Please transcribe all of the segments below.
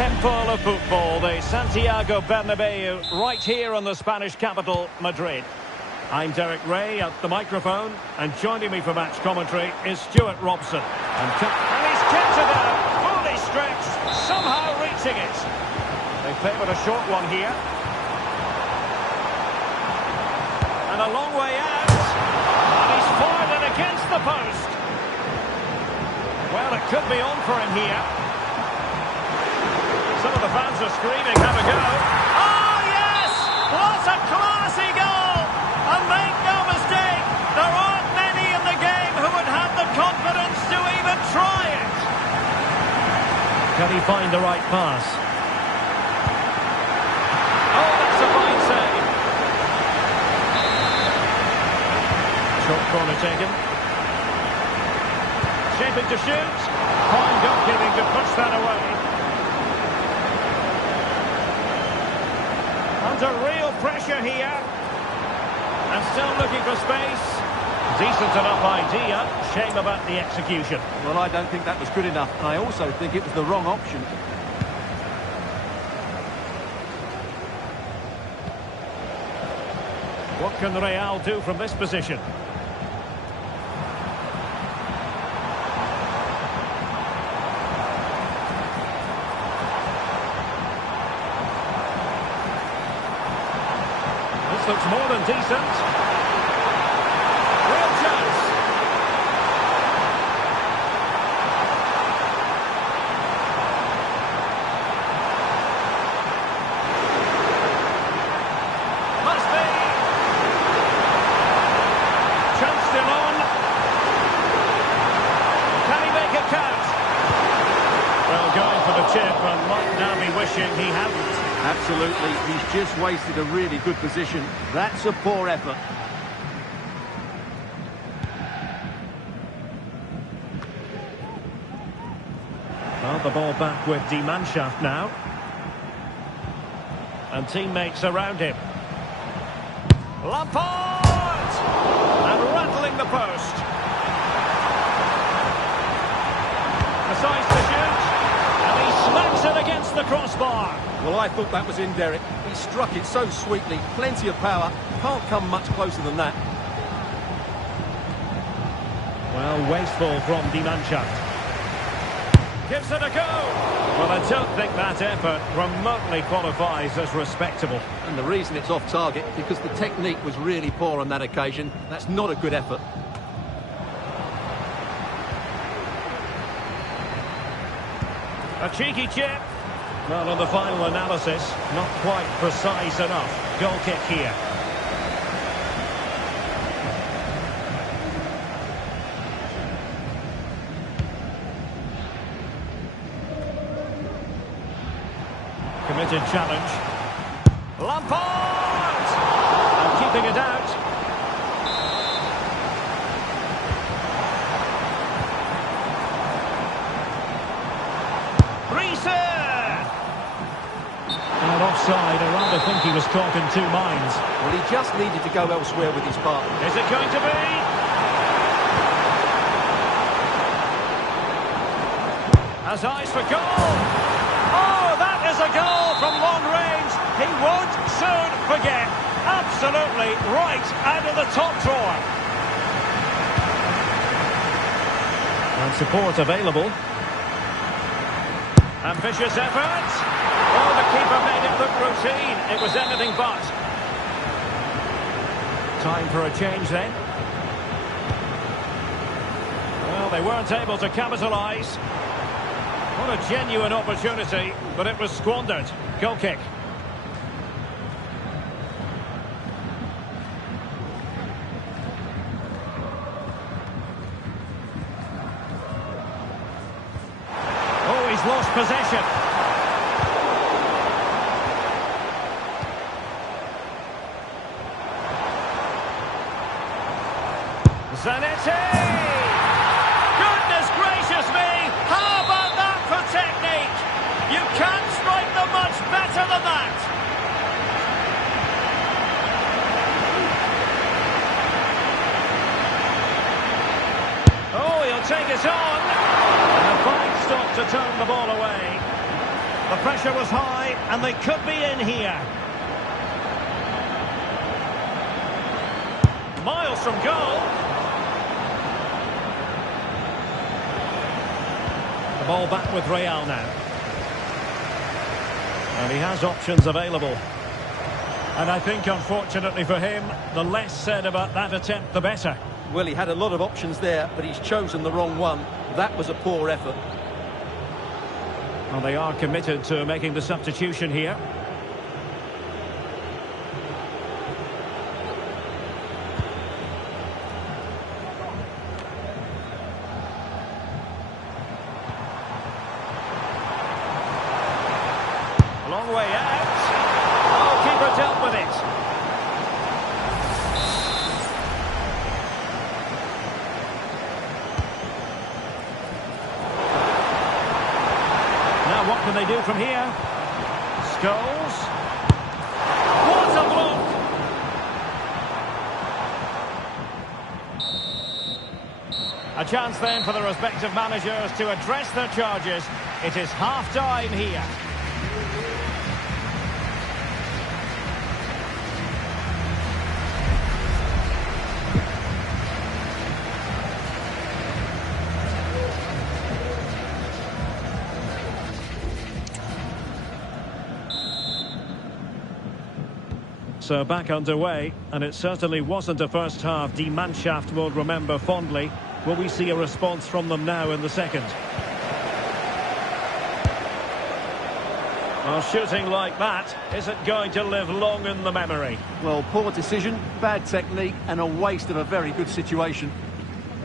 temple of football, the Santiago Bernabeu, right here in the Spanish capital, Madrid. I'm Derek Ray at the microphone, and joining me for match commentary is Stuart Robson. And he's kept it out, fully stretched, somehow reaching it. They favoured a short one here. And a long way out. And he's fired it against the post. Well, it could be on for him here. Some of the fans are screaming, have a go. Oh, yes! What a classy goal! And make no mistake, there aren't many in the game who would have the confidence to even try it. Can he find the right pass? Oh, that's a fine save. Short corner taken. Shaping to shoot. Fine goalkeeping to push that away. Under real pressure here. And still looking for space. Decent enough idea. Shame about the execution. Well, I don't think that was good enough. I also think it was the wrong option. What can Real do from this position? This looks more than decent. Real chance. Must be. Chance still on. Can he make it count? Well, going for the chip and might now be wishing he hadn't. Absolutely, he's just wasted a really good position. That's a poor effort. Well, the ball back with Die Mannschaft now. And teammates around him. Lampard! And rattling the post. Decides to shoot. And he smacks it against the crossbar. Well, I thought that was in, Derek. He struck it so sweetly, plenty of power. Can't come much closer than that. Well, wasteful from Die Mannschaft. Gives it a go. Well, I don't think that effort remotely qualifies as respectable. And the reason it's off target, because the technique was really poor on that occasion. That's not a good effort. A cheeky chip. Well, on the final analysis, not quite precise enough. Goal kick here. Committed challenge. Lampard! And keeping it out. And offside, I rather think he was caught in two minds. Well, he just needed to go elsewhere with his part. Is it going to be? Has eyes for goal. Oh, that is a goal from long range. He won't soon forget. Absolutely right out of the top drawer. And support available. Ambitious effort. Oh, the keeper made it look routine. It was anything but. Time for a change then. Well, they weren't able to capitalise. What a genuine opportunity, but it was squandered. Goal kick. Oh, he's lost possession. Zanetti! Goodness gracious me! How about that for technique? You can't strike them much better than that! Oh, he'll take it on! And a fine stop to turn the ball away. The pressure was high, and they could be in here. Miles from goal. The ball back with Real now. And he has options available. And I think, unfortunately for him, the less said about that attempt, the better. Well, he had a lot of options there, but he's chosen the wrong one. That was a poor effort. Well, they are committed to making the substitution here. A long way out. Oh, keeper dealt with it. Now what can they do from here? Scholes. What a block! A chance then for the respective managers to address their charges. It is half-time here. So back underway, and it certainly wasn't a first half Die Mannschaft will remember fondly. Will we see a response from them now in the second? Well, shooting like that isn't going to live long in the memory. Well, poor decision, bad technique, and a waste of a very good situation.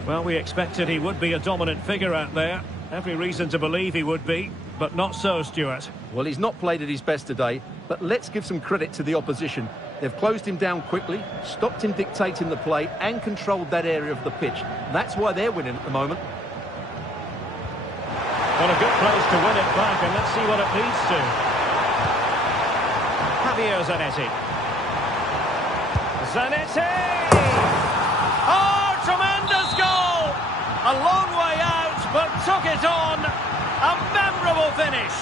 Well, we expected he would be a dominant figure out there. Every reason to believe he would be, but not so, Stuart. Well, he's not played at his best today, but let's give some credit to the opposition. They've closed him down quickly, stopped him dictating the play, and controlled that area of the pitch. That's why they're winning at the moment. Well, a good place to win it back, and let's see what it leads to. Javier Zanetti. Zanetti! Oh, tremendous goal! A long way out, but took it on. A memorable finish.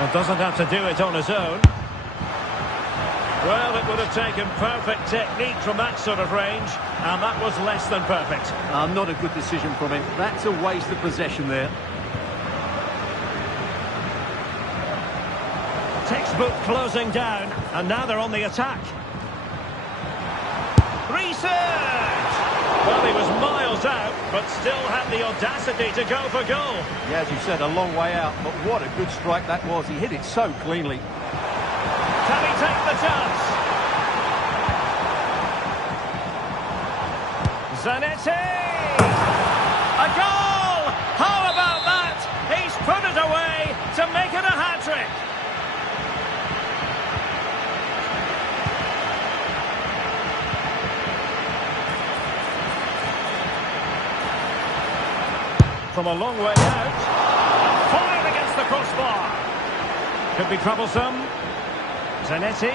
Well, doesn't have to do it on his own. Well, it would have taken perfect technique from that sort of range, and that was less than perfect. Not a good decision from him. That's a waste of possession there. Textbook closing down, and now they're on the attack. Research! Well, he was miles out, but still had the audacity to go for goal. Yeah, as you said, a long way out, but what a good strike that was. He hit it so cleanly. Can he take the chance? Zanetti! A goal! How about that? He's put it away to make it a hat-trick. From a long way out. Fired against the crossbar. Could be troublesome. Zanetti.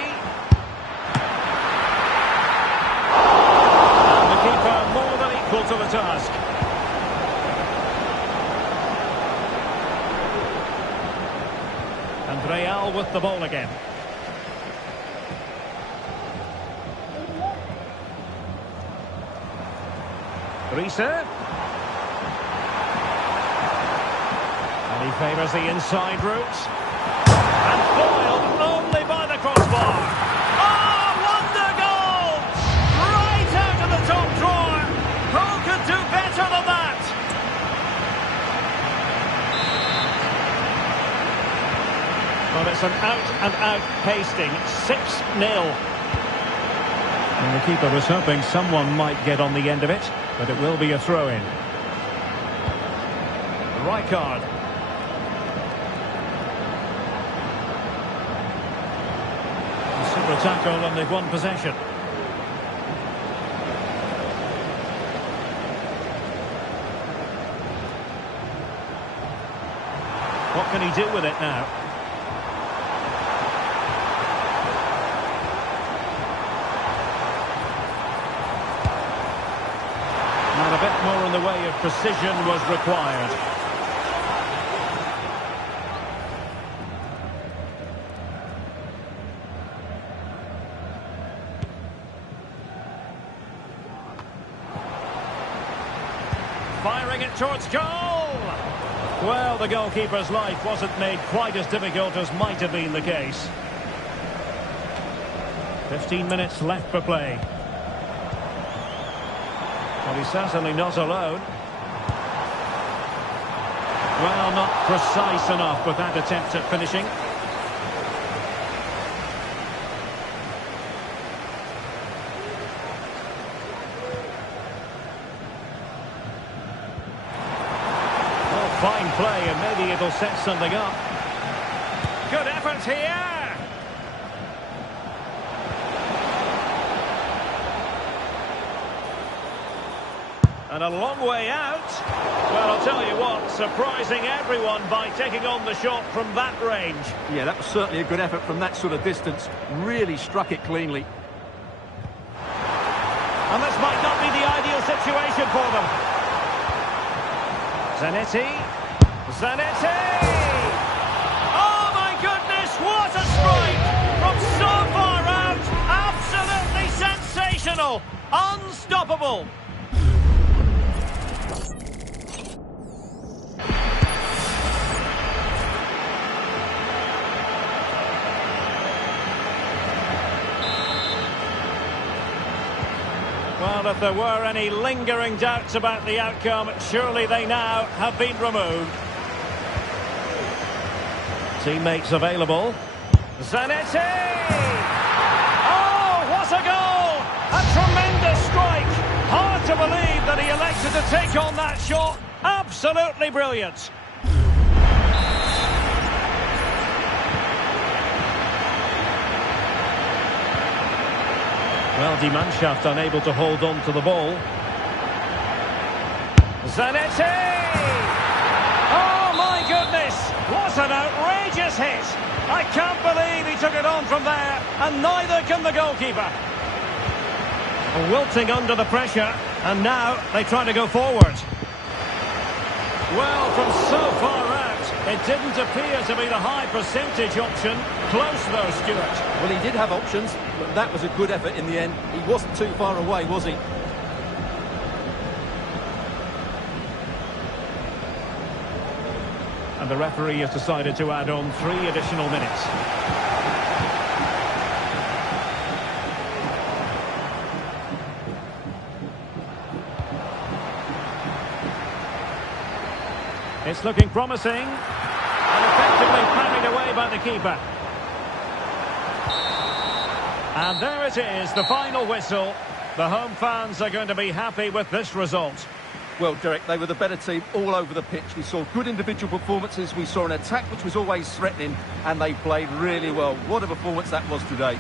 And the keeper more than equal to the task. And Real with the ball again. Risa. And he favours the inside route. And foiled only by the crossbar. Oh, wonder goal! Right out of the top drawer. Who could do better than that? Well, it's an out-and-out pasting. 6-0. And the keeper was hoping someone might get on the end of it, but it will be a throw-in. Right card. Super tackle, and they've won possession. What can he do with it now? And a bit more in the way precision was required. Firing it towards goal! Well, the goalkeeper's life wasn't made quite as difficult as might have been the case. 15 minutes left for play. Well, he's certainly not alone. Well, not precise enough with that attempt at finishing. Fine play, and maybe it'll set something up. Good effort here! And a long way out. Well, I'll tell you what, surprising everyone by taking on the shot from that range. Yeah, that was certainly a good effort from that sort of distance. Really struck it cleanly. And this might not be the ideal situation for them. Zanetti. Oh my goodness, what a strike! From so far out, absolutely sensational, unstoppable. Well, if there were any lingering doubts about the outcome, surely they now have been removed. Teammates available. Zanetti! Oh, what a goal! A tremendous strike! Hard to believe that he elected to take on that shot. Absolutely brilliant. Well, Die Mannschaft unable to hold on to the ball. Zanetti! Oh, my goodness! What an outrageous hit! I can't believe he took it on from there, and neither can the goalkeeper. Wilting under the pressure, and now they try to go forward. Well, from so far out, it didn't appear to be the high percentage option. Close though, Stuart. Well, he did have options, but that was a good effort in the end. He wasn't too far away, was he? And the referee has decided to add on 3 additional minutes. It's looking promising. And effectively parried away by the keeper. And there it is, the final whistle. The home fans are going to be happy with this result. Well, Derek, they were the better team all over the pitch. We saw good individual performances. We saw an attack which was always threatening, and they played really well. What a performance that was today.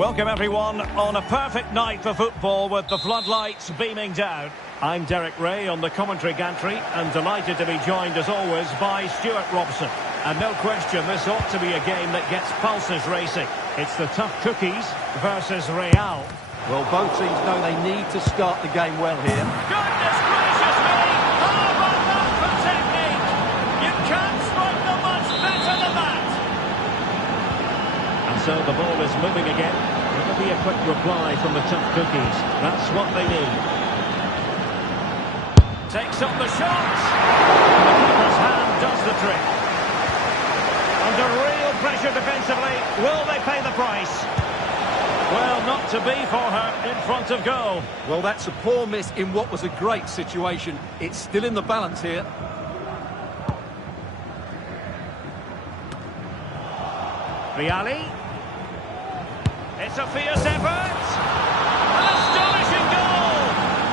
Welcome everyone on a perfect night for football with the floodlights beaming down. I'm Derek Ray on the commentary gantry and delighted to be joined as always by Stuart Robson. And no question, this ought to be a game that gets pulses racing. It's the tough cookies versus Real. Well, both teams know they need to start the game well here. Goodness gracious me! How about that for technique? You can't strike them much better than that. And so the ball is moving again. Will be a quick reply from the tough cookies. That's what they need. Takes up the shots. The keeper's hand does the trick. Under real pressure defensively. Will they pay the price? Well, not to be for her in front of goal. Well, that's a poor miss in what was a great situation. It's still in the balance here. Vialli. It's a fierce effort. An astonishing goal.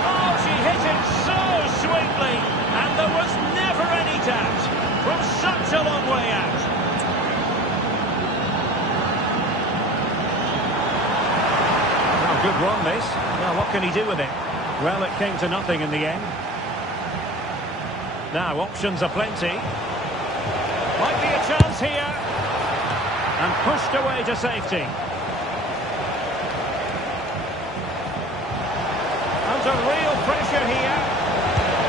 Oh, she hit it so sweetly. And there was never any doubt. From such a long way out. Oh, good run, this. Now, what can he do with it? Well, it came to nothing in the end. Now, options are plenty. Might be a chance here. And pushed away to safety. Under real pressure here.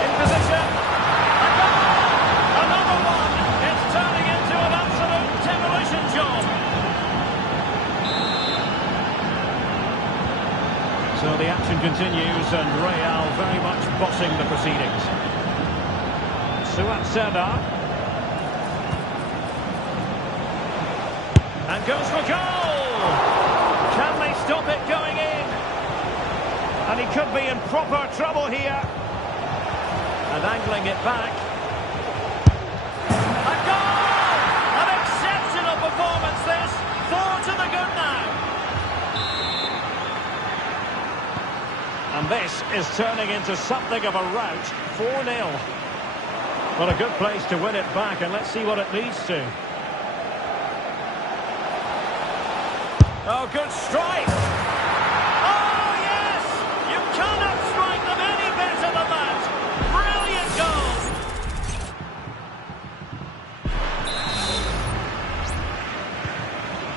In position. A goal! Another one! It's turning into an absolute demolition job. So the action continues and Real very much bossing the proceedings. Suat Serdar. And goes for goal! Can they stop it going in? And he could be in proper trouble here. And angling it back. A goal! An exceptional performance this. 4 to the good now. And this is turning into something of a rout. 4-0. Well, a good place to win it back, and let's see what it leads to. Oh, good strike! Oh, yes! You cannot strike them any better than that! Brilliant goal!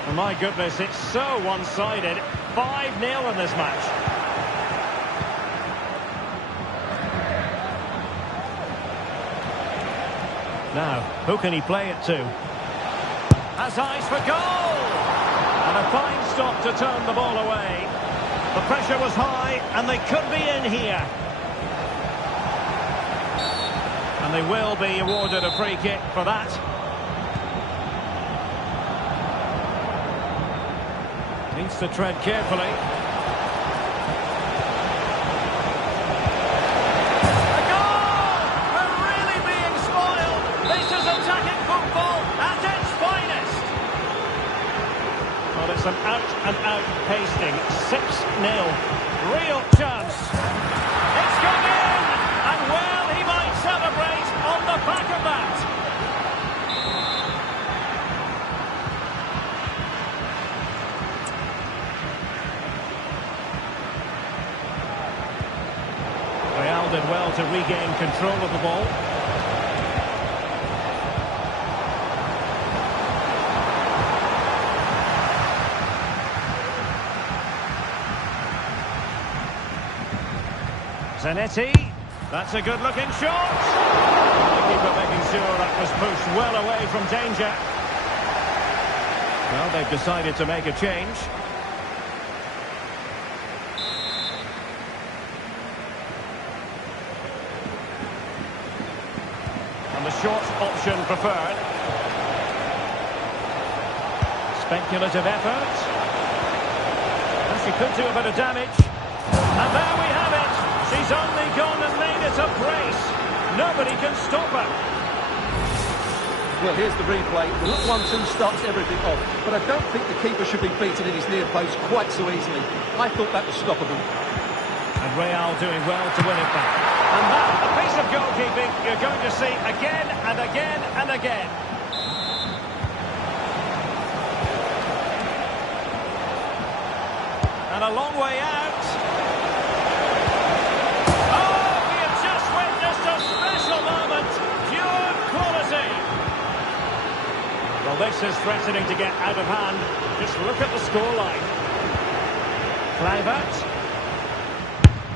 Oh, my goodness, it's so one-sided. 5-0 in this match. Now, who can he play it to? Has eyes for goal! And a fine stop to turn the ball away. The pressure was high, and they could be in here. And they will be awarded a free kick for that. Needs to tread carefully. A goal! We're really being spoiled. This is attacking football at its finest. Well, it's an out-and-out pasting. 6-0. Real chance. It's gone in! And well, he might celebrate on the back of that. Real did well to regain control of the ball. Zanetti, that's a good-looking shot. The keeper making sure that was pushed well away from danger. Well, they've decided to make a change. And the short option preferred. Speculative effort. And she could do a bit of damage. And there we have it. She's only gone and made it a brace. Nobody can stop her. Well, here's the replay. The look 1-2 starts everything off, but I don't think the keeper should be beaten in his near post quite so easily. I thought that was stoppable. And Real doing well to win it back. And that, a piece of goalkeeping you're going to see again and again and again. And a long way out. Oh, we have just witnessed a special moment. Pure quality. Well, this is threatening to get out of hand. Just look at the scoreline. Kluivert.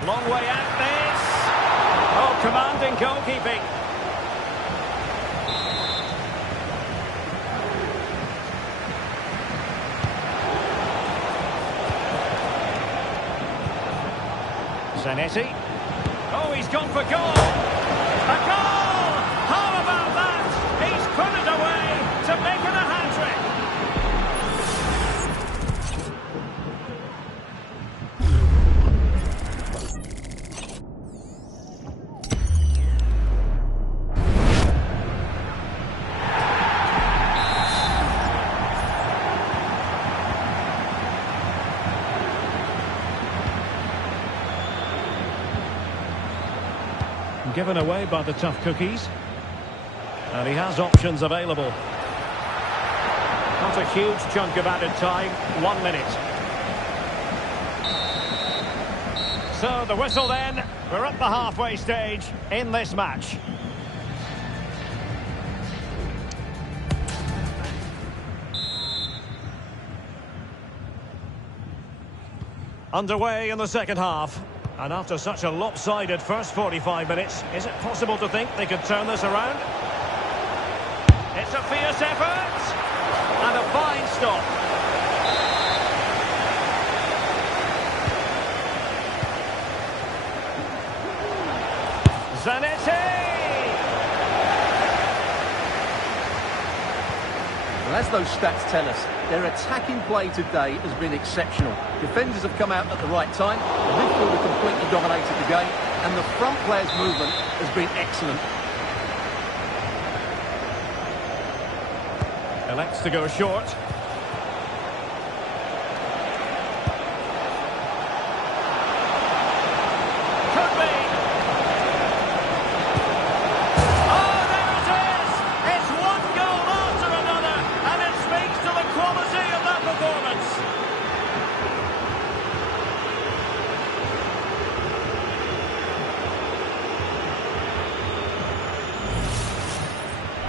Long way out this. Oh, commanding goalkeeping. Zanetti. Oh, he's gone for goal. A goal! How about that? He's put it away to make it a hat-trick. Given away by the tough cookies. And he has options available. Not a huge chunk of added time. 1 minute. So the whistle then. We're at the halfway stage in this match. Underway in the second half. And after such a lopsided first 45 minutes, is it possible to think they could turn this around? It's a fierce effort! And a fine stop. Zanetti! Well, as those stats tell us, their attacking play today has been exceptional. Defenders have come out at the right time, the midfielder completely dominated the game, and the front player's movement has been excellent. Elects to go short. Could be. Oh, there it is! It's one goal after another, and it speaks to the quality of that performance.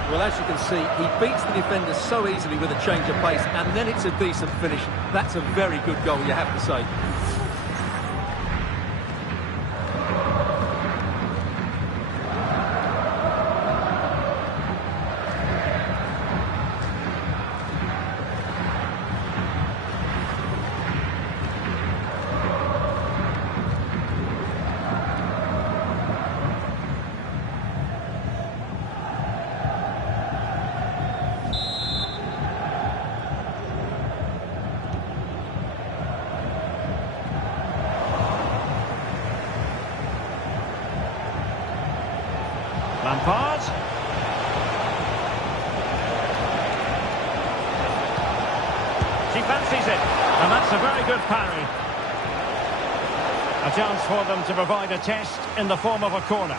Well, as you can see, he beats the defender so easily with a change of pace, and then it's a decent finish. That's a very good goal, you have to say. Lampard. She fancies it, and that's a very good parry. A chance for them to provide a test in the form of a corner.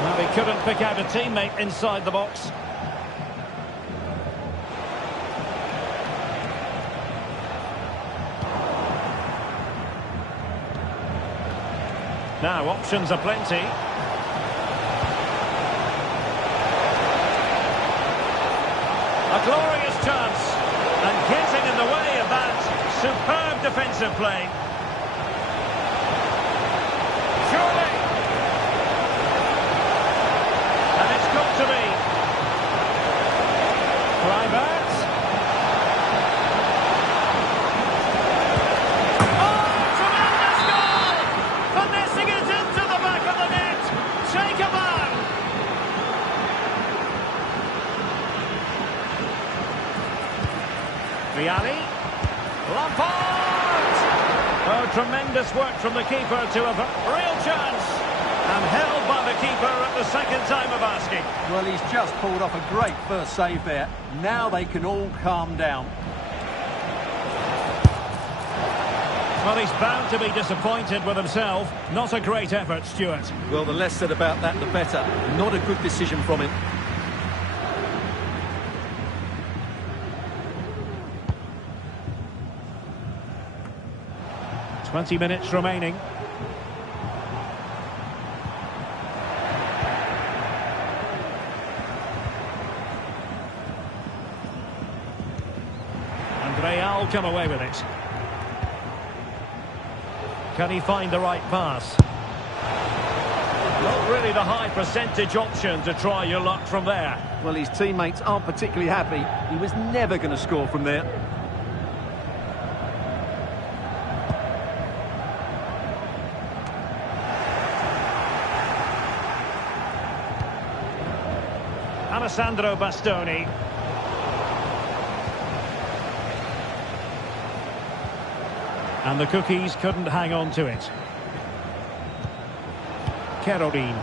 Well, he couldn't pick out a teammate inside the box. Now, options are plenty. A glorious chance. And getting in the way of that superb defensive play. Surely. And it's got to be. Kluivert. Vialli. Lampard! Oh, tremendous work from the keeper to have a real chance. And held by the keeper at the second time of asking. Well, he's just pulled off a great first save there. Now they can all calm down. Well, he's bound to be disappointed with himself. Not a great effort, Stuart. Well, the less said about that, the better. Not a good decision from him. 20 minutes remaining. And Real come away with it. Can he find the right pass? Not really the high percentage option to try your luck from there. Well, his teammates aren't particularly happy. He was never going to score from there. Alessandro Bastoni. And the cookies couldn't hang on to it. Kerodin.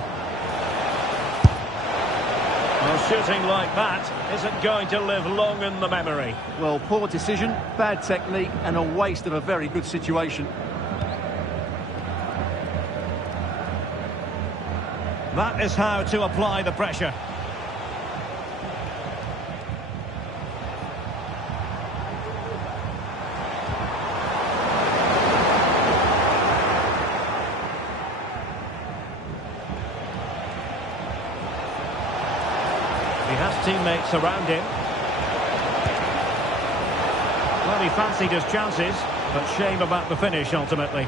Well, shooting like that isn't going to live long in the memory. Well, poor decision, bad technique, and a waste of a very good situation. That is how to apply the pressure. He has teammates around him. Well, he fancied his chances, but shame about the finish ultimately.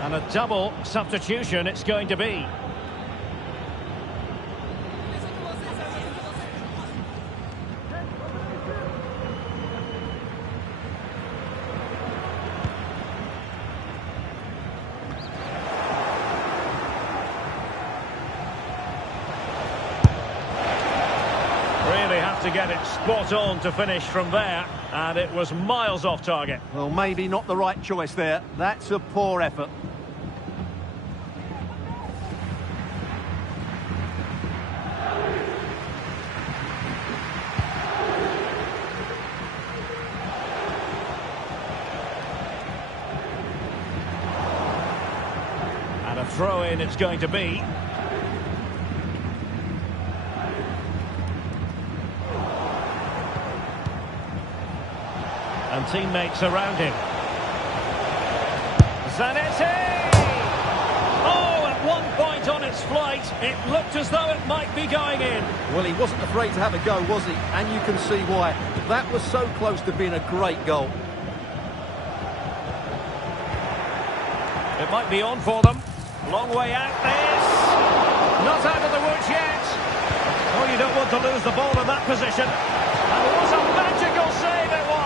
And a double substitution it's going to be. Really have to get it spot on to finish from there, and it was miles off target. Well, maybe not the right choice there. That's a poor effort. And a throw-in it's going to be. And teammates around him. Zanetti! Oh, at one point on its flight, it looked as though it might be going in. Well, he wasn't afraid to have a go, was he? And you can see why. That was so close to being a great goal. It might be on for them. Long way out this. Not out of the woods yet. Oh, you don't want to lose the ball in that position. And it was a magical save it was.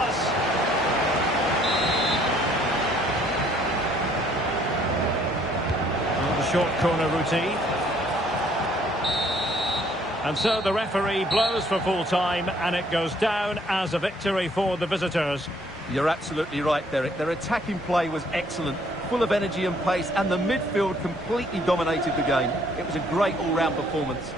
Short corner routine. And so the referee blows for full time, and it goes down as a victory for the visitors. You're absolutely right, Derek. Their attacking play was excellent, full of energy and pace, and the midfield completely dominated the game. It was a great all-round performance.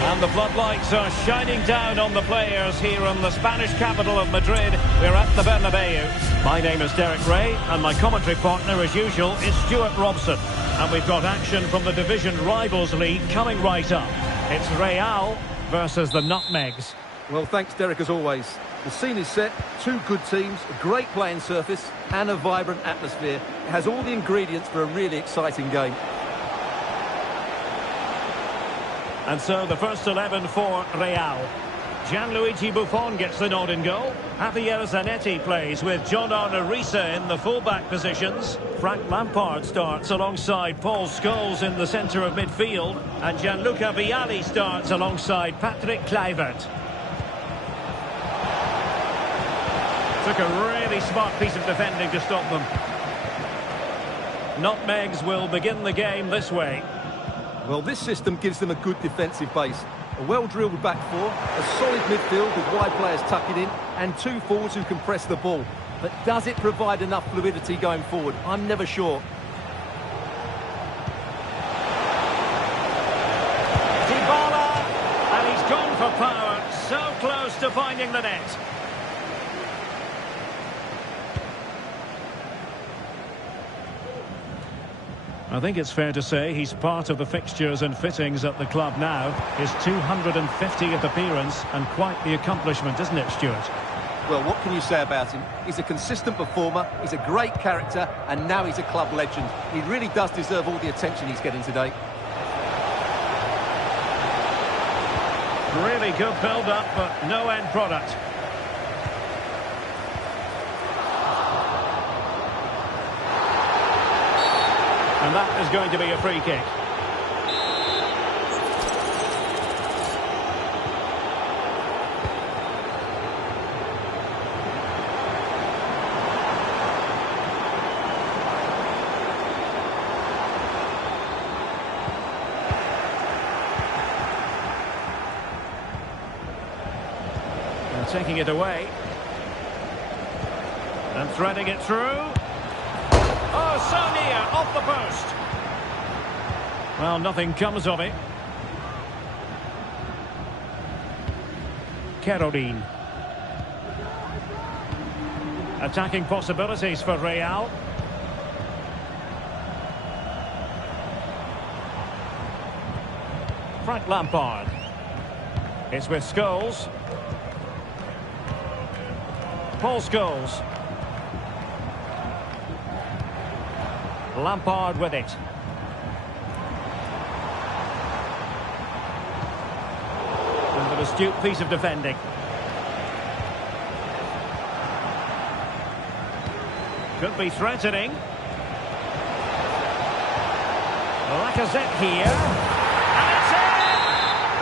And the floodlights are shining down on the players here in the Spanish capital of Madrid. We're at the Bernabeu. My name is Derek Ray, and my commentary partner, as usual, is Stuart Robson. And we've got action from the Division Rivals League coming right up. It's Real versus the Nutmegs. Well, thanks, Derek, as always. The scene is set, two good teams, a great playing surface, and a vibrant atmosphere. It has all the ingredients for a really exciting game. And so the first 11 for Real. Gianluigi Buffon gets the nod in goal. Javier Zanetti plays with John Arne Riise in the full-back positions. Frank Lampard starts alongside Paul Scholes in the centre of midfield. And Gianluca Vialli starts alongside Patrick Kluivert. Took a really smart piece of defending to stop them. Nutmegs will begin the game this way. Well, this system gives them a good defensive base. A well-drilled back four, a solid midfield with wide players tucking in, and two forwards who can press the ball. But does it provide enough fluidity going forward? I'm never sure. Dybala, and he's gone for power. So close to finding the net. I think it's fair to say he's part of the fixtures and fittings at the club now. His 250th appearance, and quite the accomplishment, isn't it, Stuart? Well, what can you say about him? He's a consistent performer, he's a great character, and now he's a club legend. He really does deserve all the attention he's getting today. Really good build-up, but no end product. And that is going to be a free kick. And taking it away. And threading it through. Oh, so near, off the post. Well, nothing comes of it. Kerodin. Attacking possibilities for Real. Frank Lampard. It's with Scholes. Paul Scholes. Lampard with it. And an astute piece of defending. Could be threatening. Lacazette here. And it's in!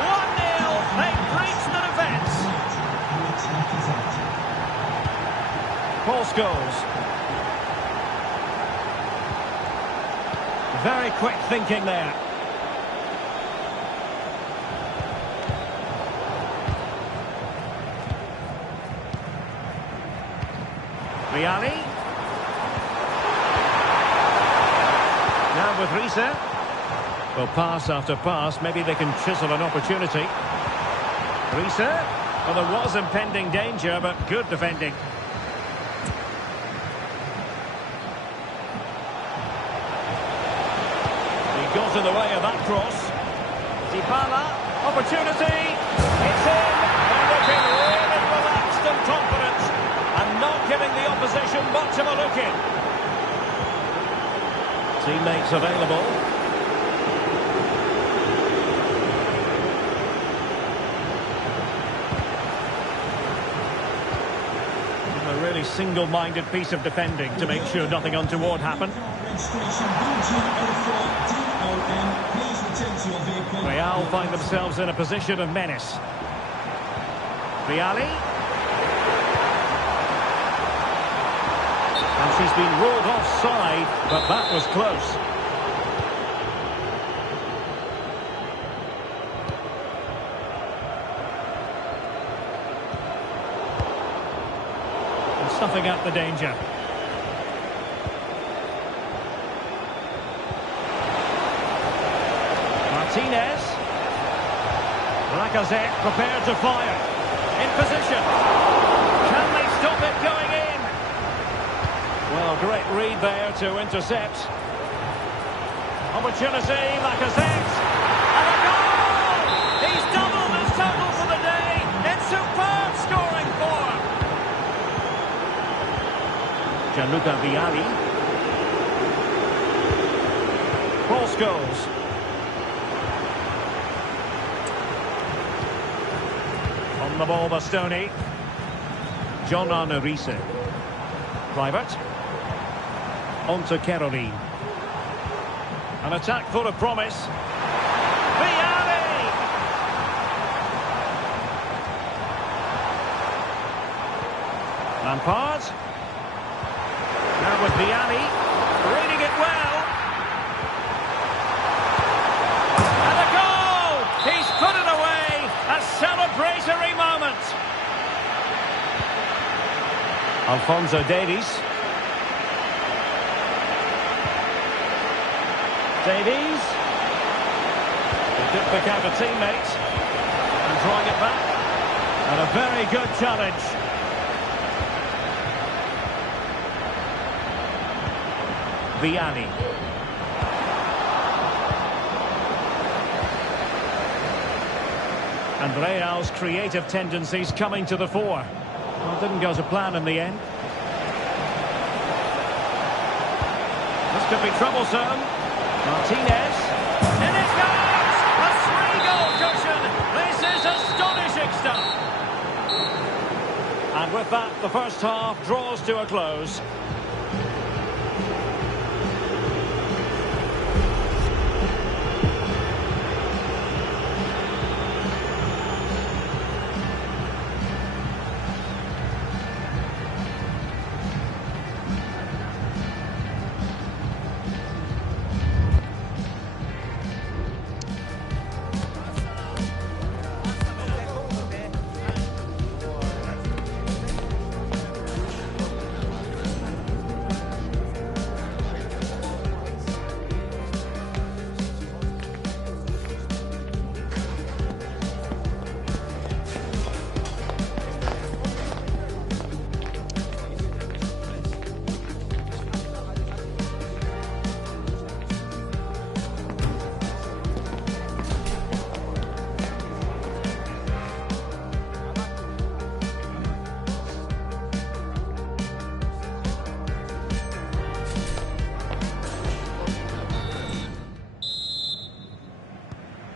1-0. They've breached the defence. Paul Scholes. Very quick thinking there. Vialli. Now with Riise. Well, pass after pass. Maybe they can chisel an opportunity. Riise. Well, there was impending danger, but good defending. Got in the way of that cross. Dybala, opportunity. It's in. They're looking really relaxed and confident, and not giving the opposition much of a look in. Teammates available. A really single-minded piece of defending to make sure nothing untoward happened. Real find themselves in a position of menace. Vialli. And she's been ruled offside, but that was close. snuffing out the danger. Martinez. Lacazette prepared to fire. In position. Can they stop it going in? Well, great read there to intercept. Opportunity, Lacazette. And a goal! He's doubled his total for the day. In superb scoring form. Gianluca Vialli. Cross goals. On the ball, Bastoni. John Arnarise. Kluivert. On to Caroline. An attack full of promise. Vialli! Lampard. Now with Vialli. Reading it well. And a goal! He's put it away. A celebratory moment. Alphonso Davies. Davies. He did pick out a teammate. And drawing it back. And a very good challenge. Vialli. And Real's creative tendencies coming to the fore. Well, it didn't go to plan in the end. This could be troublesome. Martinez. In it goes! A 3-goal cushion! This is astonishing stuff! And with that, the first half draws to a close.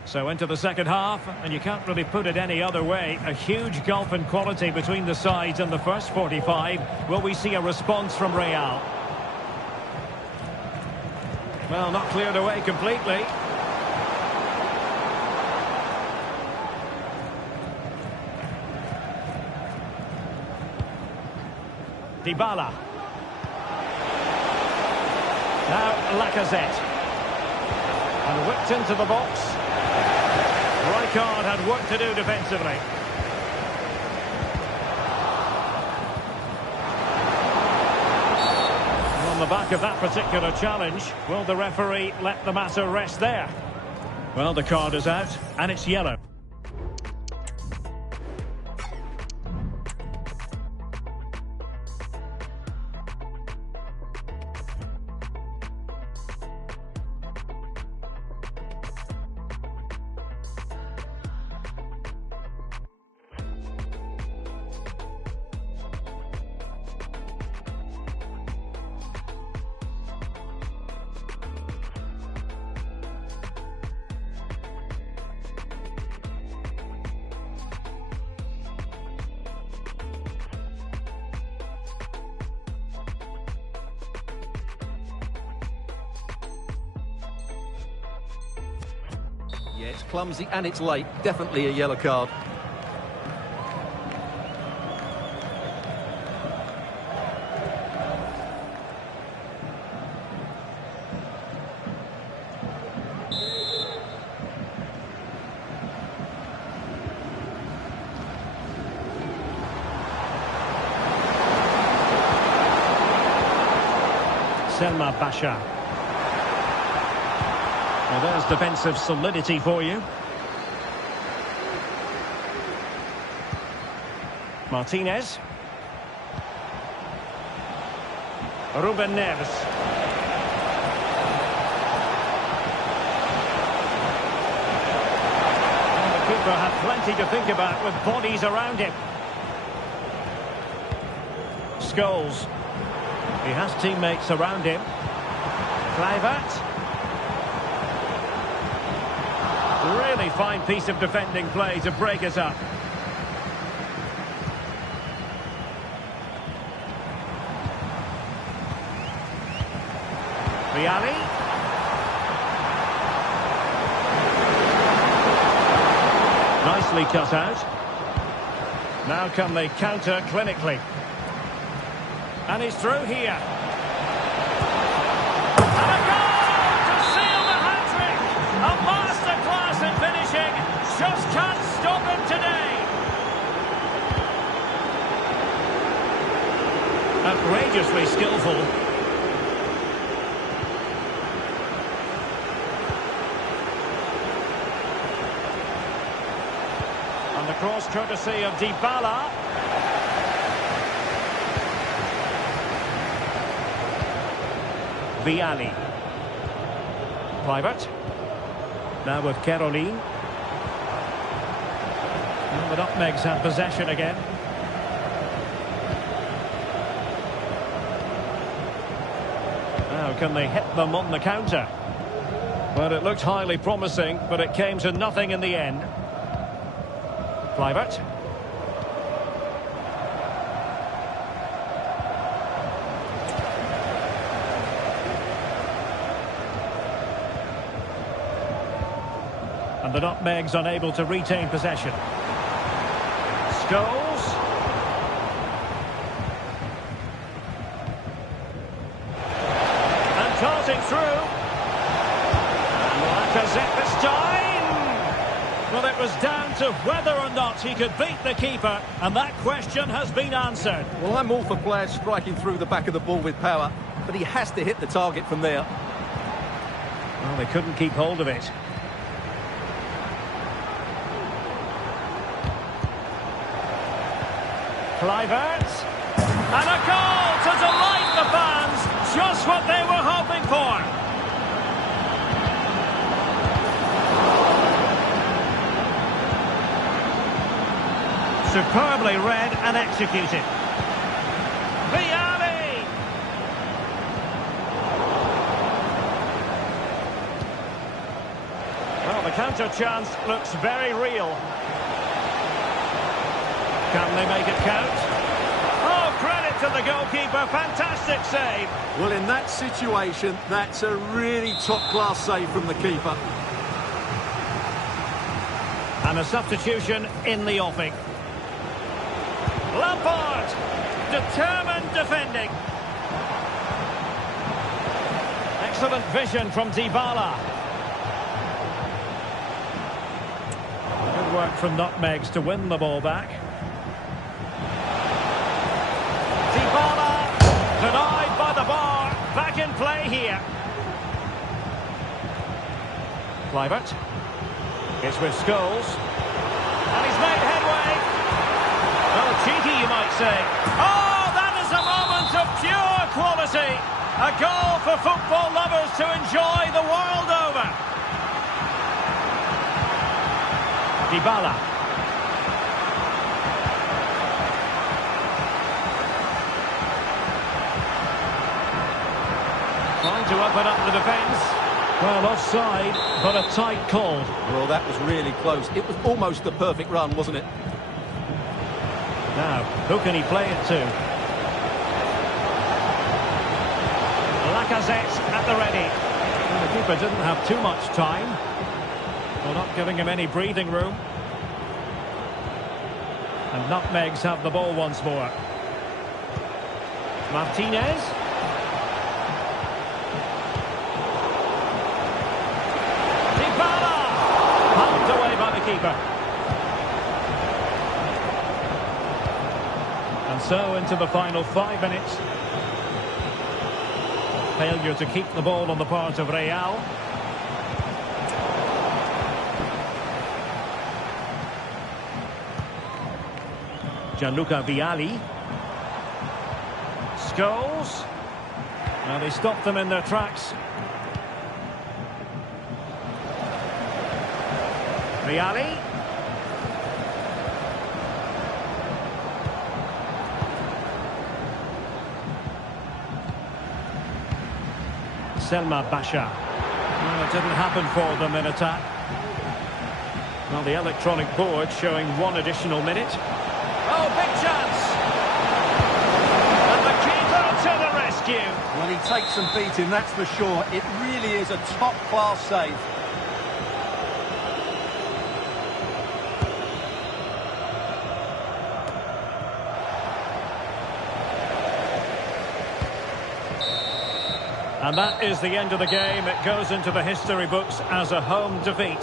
So into the second half, and you can't really put it any other way. A huge gulf in quality between the sides in the first 45. Will we see a response from Real? Well, not cleared away completely. Dybala. Now Lacazette. And whipped into the box. Rijkaard had work to do defensively. On the back of that particular challenge, will the referee let the matter rest there? Well, the card is out, and it's yellow. Yeah, it's clumsy and it's late. Definitely a yellow card. Selma Basha. Well, there's defensive solidity for you. Martinez. Ruben Neves. And the keeper had plenty to think about with bodies around him. Scholes. He has teammates around him. Kluivert. Really fine piece of defending play to break us up. Vialli. Nicely cut out. Now can they counter clinically. And he's through here. And a goal to seal the hat-trick. A masterclass in finishing. Just can't stop him today. Outrageously skillful. And the cross courtesy of Dybala. Vialli. Kluivert. Now with Caroline. Well, the Nutmegs have possession again. Now can they hit them on the counter? Well, it looked highly promising, but it came to nothing in the end. Kluivert. And the Nutmegs unable to retain possession. Scholes. And darting through. Lacazette this time. Well, it was down to whether or not he could beat the keeper, and that question has been answered. Well, I'm all for players striking through the back of the ball with power, but he has to hit the target from there. Well, they couldn't keep hold of it. Kluivert. And a goal to delight the fans. Just what they were hoping for. Superbly read and executed. Vialli. Well, the counter chance looks very real. Can they make it count? Oh, credit to the goalkeeper. Fantastic save. Well, in that situation, that's a really top-class save from the keeper. And a substitution in the offing. Lampard. Determined defending. Excellent vision from Dybala. Good work from Nutmegs to win the ball back. Dybala denied by the bar. Back in play here. Kluivert. It's with Scholes. And he's made headway. Oh, cheeky, you might say. Oh, that is a moment of pure quality. A goal for football lovers to enjoy the world over. Dybala. Trying to open up the defence. Well, offside, but a tight call. Well, that was really close. It was almost the perfect run, wasn't it? Now, who can he play it to? Lacazette at the ready. Well, the keeper didn't have too much time. Well, not giving him any breathing room. And Nutmegs have the ball once more. Martinez. Dybala! Pumped away by the keeper. And so into the final 5 minutes. Failure to keep the ball on the part of Real. Gianluca Vialli. Scholes. Now they stopped them in their tracks. Vialli. Selma Basha. Well, it didn't happen for them in attack. Well, the electronic board showing one additional minute. Oh, big chance! And the keeper to the rescue. Well, he takes some beating, that's for sure. It really is a top-class save. And that is the end of the game. It goes into the history books as a home defeat.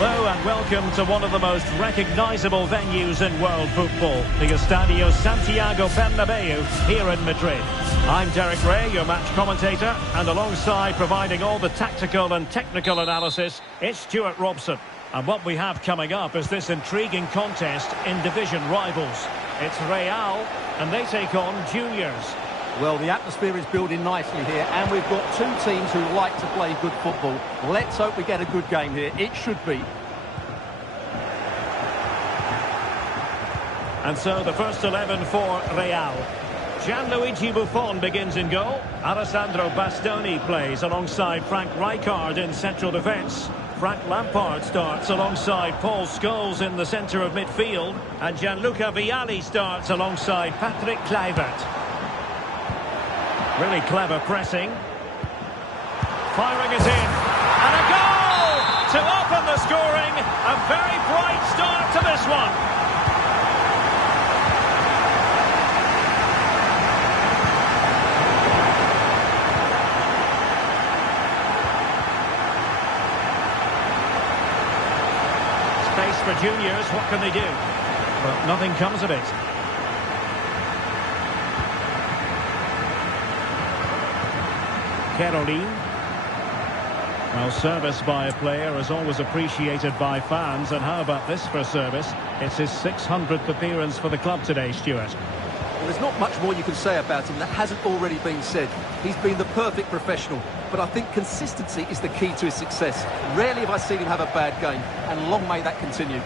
Hello and welcome to one of the most recognisable venues in world football, the Estadio Santiago Bernabeu here in Madrid. I'm Derek Ray, your match commentator, and alongside providing all the tactical and technical analysis, it's Stuart Robson. And what we have coming up is this intriguing contest in division rivals. It's Real, and they take on Juniors. Well, the atmosphere is building nicely here, and we've got two teams who like to play good football. Let's hope we get a good game here. It should be. And so the first 11 for Real. Gianluigi Buffon begins in goal. Alessandro Bastoni plays alongside Frank Rijkaard in central defence. Frank Lampard starts alongside Paul Scholes in the centre of midfield. And Gianluca Vialli starts alongside Patrick Kluivert. Really clever pressing. Firing is in. And a goal to open the scoring. A very bright start to this one. Space for Juniors. What can they do? But nothing comes of it. Caroline. Well, service by a player is always appreciated by fans. And how about this for service? It's his 600th appearance for the club today, Stuart. Well, there's not much more you can say about him that hasn't already been said. He's been the perfect professional, but I think consistency is the key to his success. Rarely have I seen him have a bad game, and long may that continue.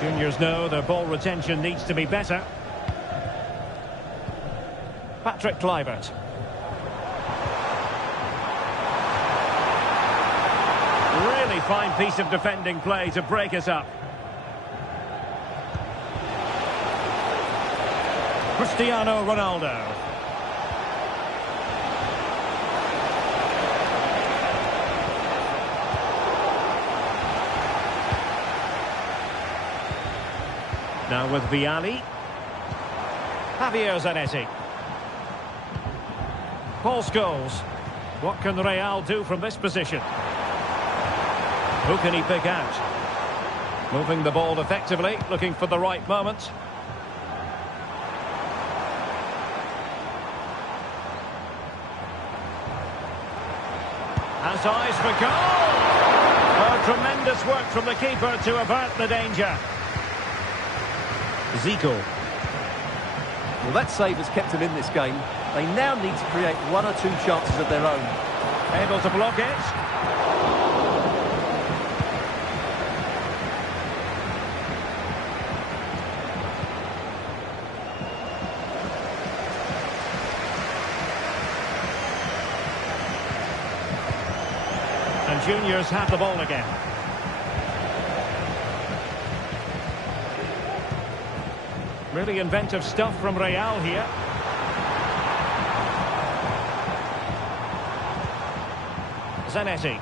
Juniors know their ball retention needs to be better. Patrick Kluivert. Really fine piece of defending play to break us up. Cristiano Ronaldo. Now with Vialli. Javier Zanetti. Paul Scholes. What can Real do from this position? Who can he pick out? Moving the ball effectively, looking for the right moment. Has eyes for goal! Oh, tremendous work from the keeper to avert the danger. Zico. Well, that save has kept him in this game. They now need to create one or two chances of their own. Able to block it. And Juniors have the ball again. Really inventive stuff from Real here. Zanetti.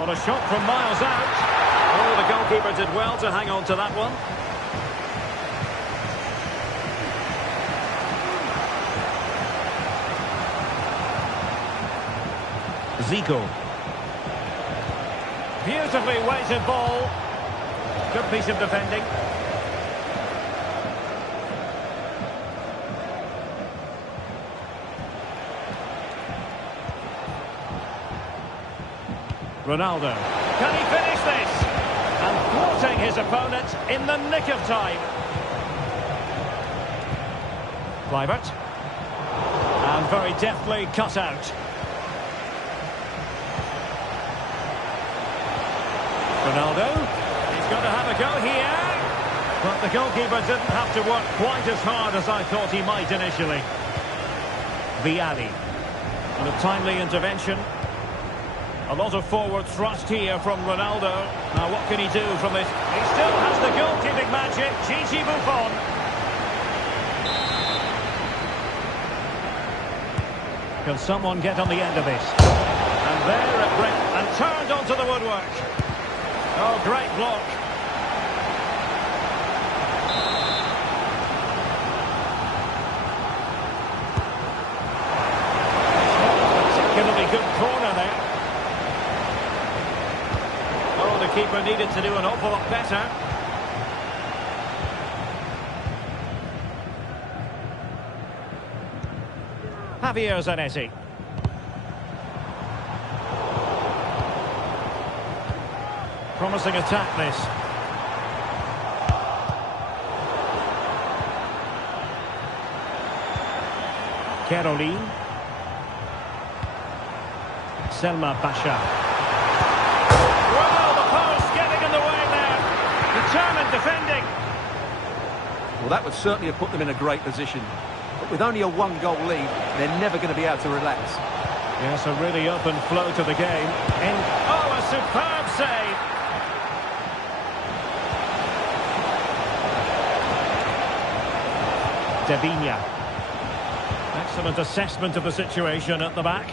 On a shot from miles out. Oh, the goalkeeper did well to hang on to that one. Zico. Beautifully weighted ball. Good piece of defending. Ronaldo. Can he finish this? And thwarting his opponent in the nick of time. Kluivert. And very deftly cut out. Ronaldo. He's going to have a go here. But the goalkeeper didn't have to work quite as hard as I thought he might initially. Vialli. And a timely intervention. A lot of forward thrust here from Ronaldo. Now what can he do from this? He still has the goalkeeping magic. Gigi Buffon. Can someone get on the end of this? And there it went and turned onto the woodwork. Oh, great block. Particularly good corner there. Oh, the keeper needed to do an awful lot better. Javier Zanetti. Promising attack, this. Caroline. Selma Basha. Well, the post getting in the way there. Determined defending. Well, that would certainly have put them in a great position. But with only a one-goal lead, they're never going to be able to relax. Yes, a really open flow to the game. Oh, a superb save. Davinia. Excellent assessment of the situation at the back.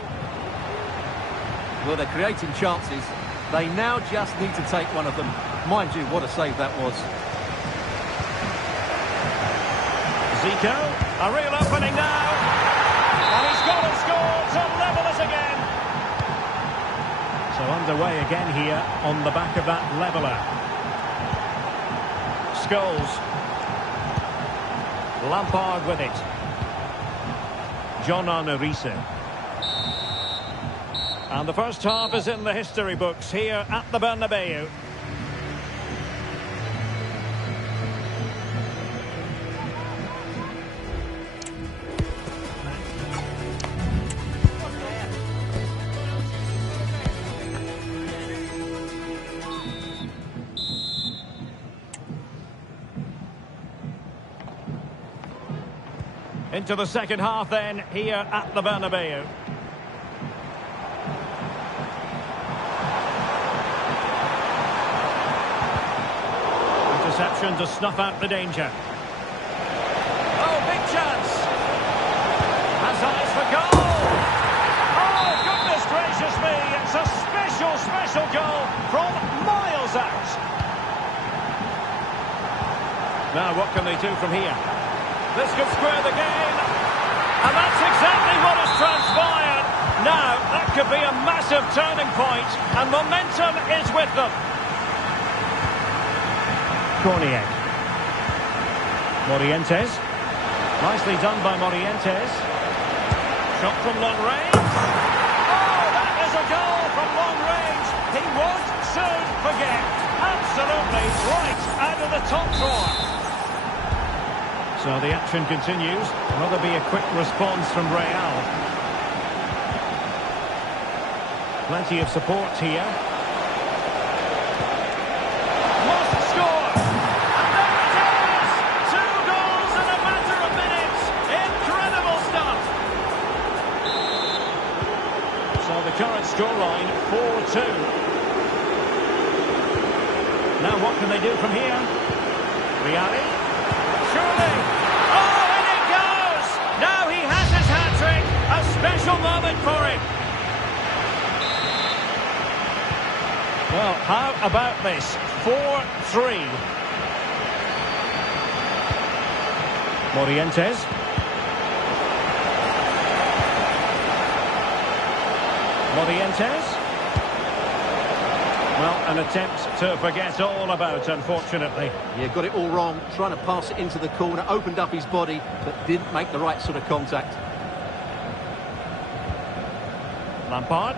Well, they're creating chances. They now just need to take one of them. Mind you, what a save that was. Zico, a real opening now. And he's got to score to level us again. So underway again here on the back of that leveller. Scholes. Lampard with it. John Arnerise. And the first half is in the history books here at the Bernabeu. Into the second half then, here at the Bernabeu. Interception to snuff out the danger. Oh, big chance! Has eyes for goal! Oh, goodness gracious me! It's a special, special goal from miles out! Now, what can they do from here? This could square the game. And that's exactly what has transpired. Now, that could be a massive turning point, and momentum is with them. Cornier. Morientes. Nicely done by Morientes. Shot from long range. Oh, that is a goal from long range. He won't soon forget. Absolutely right out of the top drawer. So the action continues. Will there be a quick response from Real? Plenty of support here. Must score! And there it is! 2 goals in a matter of minutes! Incredible stuff! So the current scoreline, 4-2. Now what can they do from here? Real. Surely! Oh, in it goes! Now he has his hat-trick! A special moment for him! Well, how about this? 4-3. Morientes. Morientes. Well, an attempt to forget all about, unfortunately. Yeah, got it all wrong. Trying to pass it into the corner, opened up his body, but didn't make the right sort of contact. Lampard.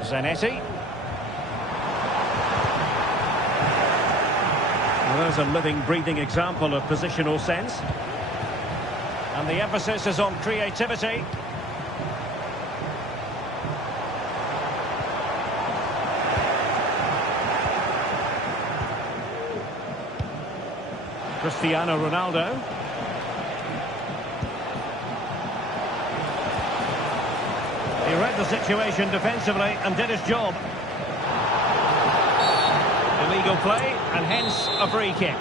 Zanetti. Well, there's a living, breathing example of positional sense. And the emphasis is on creativity. Cristiano Ronaldo. He read the situation defensively and did his job. Illegal play and hence a free kick.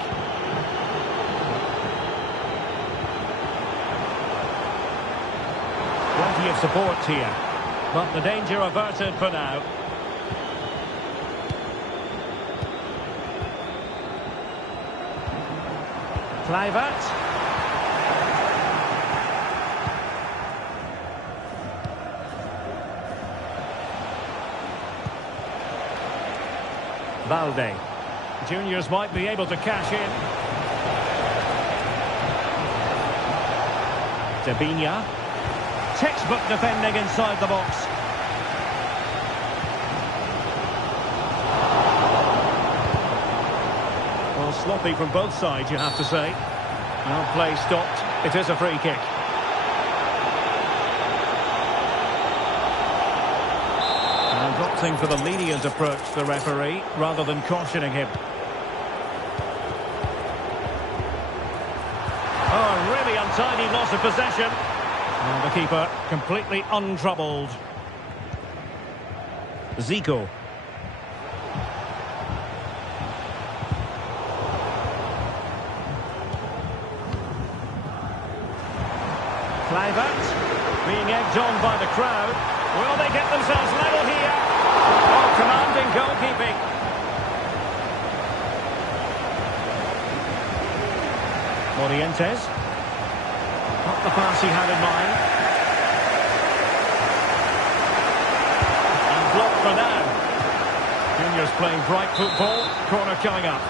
Plenty of support here, but the danger averted for now. Kluivert. Valde. Juniors might be able to cash in. Dabinia. Textbook defending inside the box. Well, sloppy from both sides, you have to say. Well, play stopped. It is a free kick. And opting for the lenient approach, the referee, rather than cautioning him. Oh, a really untidy loss of possession. And the keeper completely untroubled. Zico. Kluivert, being egged on by the crowd. Will they get themselves level here? Oh, commanding goalkeeping. Morientes. Not the pass he had in mind. And blocked for now. Juniors playing bright football. Corner coming up.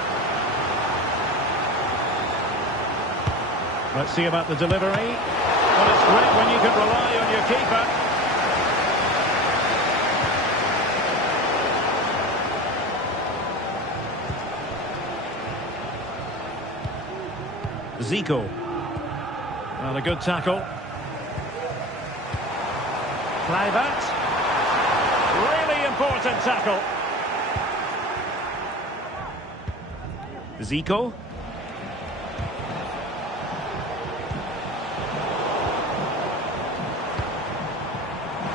Let's see about the delivery. Well, it's great when you can rely on your keeper. Zico. Well, a good tackle. Kluivert. Really important tackle. Zico.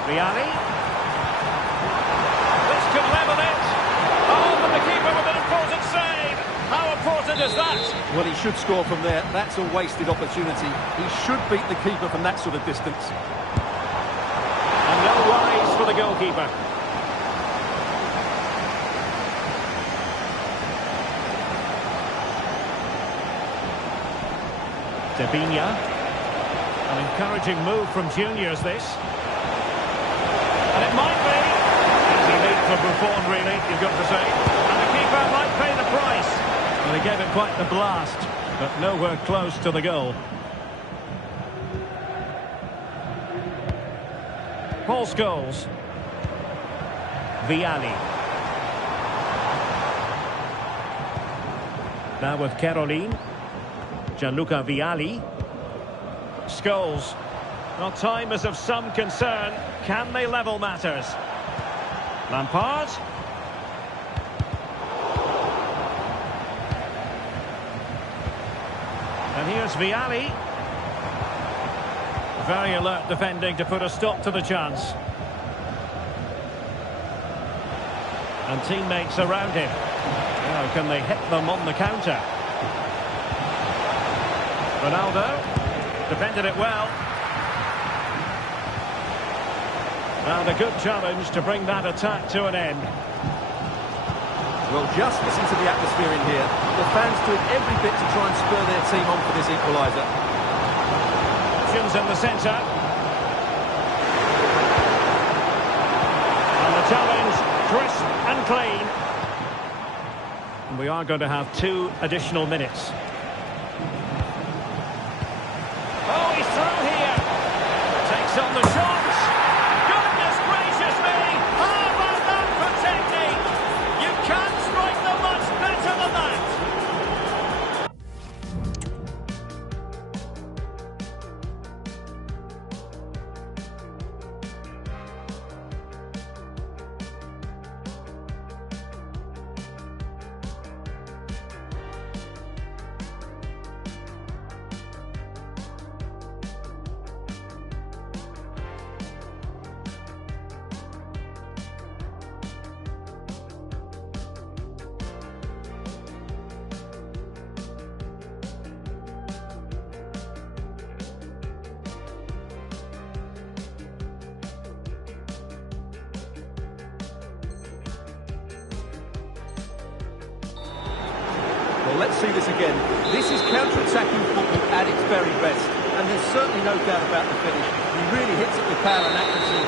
Vianney. This could level it. Oh, but the keeper with an important save. How important is that? Well, he should score from there. That's a wasted opportunity. He should beat the keeper from that sort of distance. And no worries for the goalkeeper. An encouraging move from juniors, this. And it might be. Easy lead for Buffon, really, you've got to say. And the keeper might pay the price. Well, he gave it quite the blast, but nowhere close to the goal. Paul Scholes. Vialli. Now with Caroline. Gianluca Vialli. Scholes. Well, time is of some concern. Can they level matters? Lampard. And here's Vialli. Very alert defending to put a stop to the chance. And teammates around him. Now, can they hit them on the counter? Ronaldo. Defended it well. And a good challenge to bring that attack to an end. Well, just listen to the atmosphere in here. The fans doing every bit to try and spur their team on for this equaliser. Options in the centre. And the challenge, crisp and clean. And we are going to have 2 additional minutes. Oh, he's through here. Takes on the shot. Goodness gracious me. How about that for technique? You can't strike them much better than that. Well, let's see this again. This is counter-attacking football at its very best. And there's certainly no doubt about the finish. He really hits it with power and accuracy.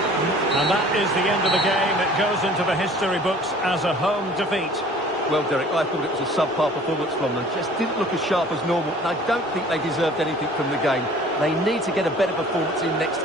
And that is the end of the game. It goes into the history books as a home defeat. Well, Derek, I thought it was a subpar performance from them. Just didn't look as sharp as normal. And I don't think they deserved anything from the game. They need to get a better performance in next.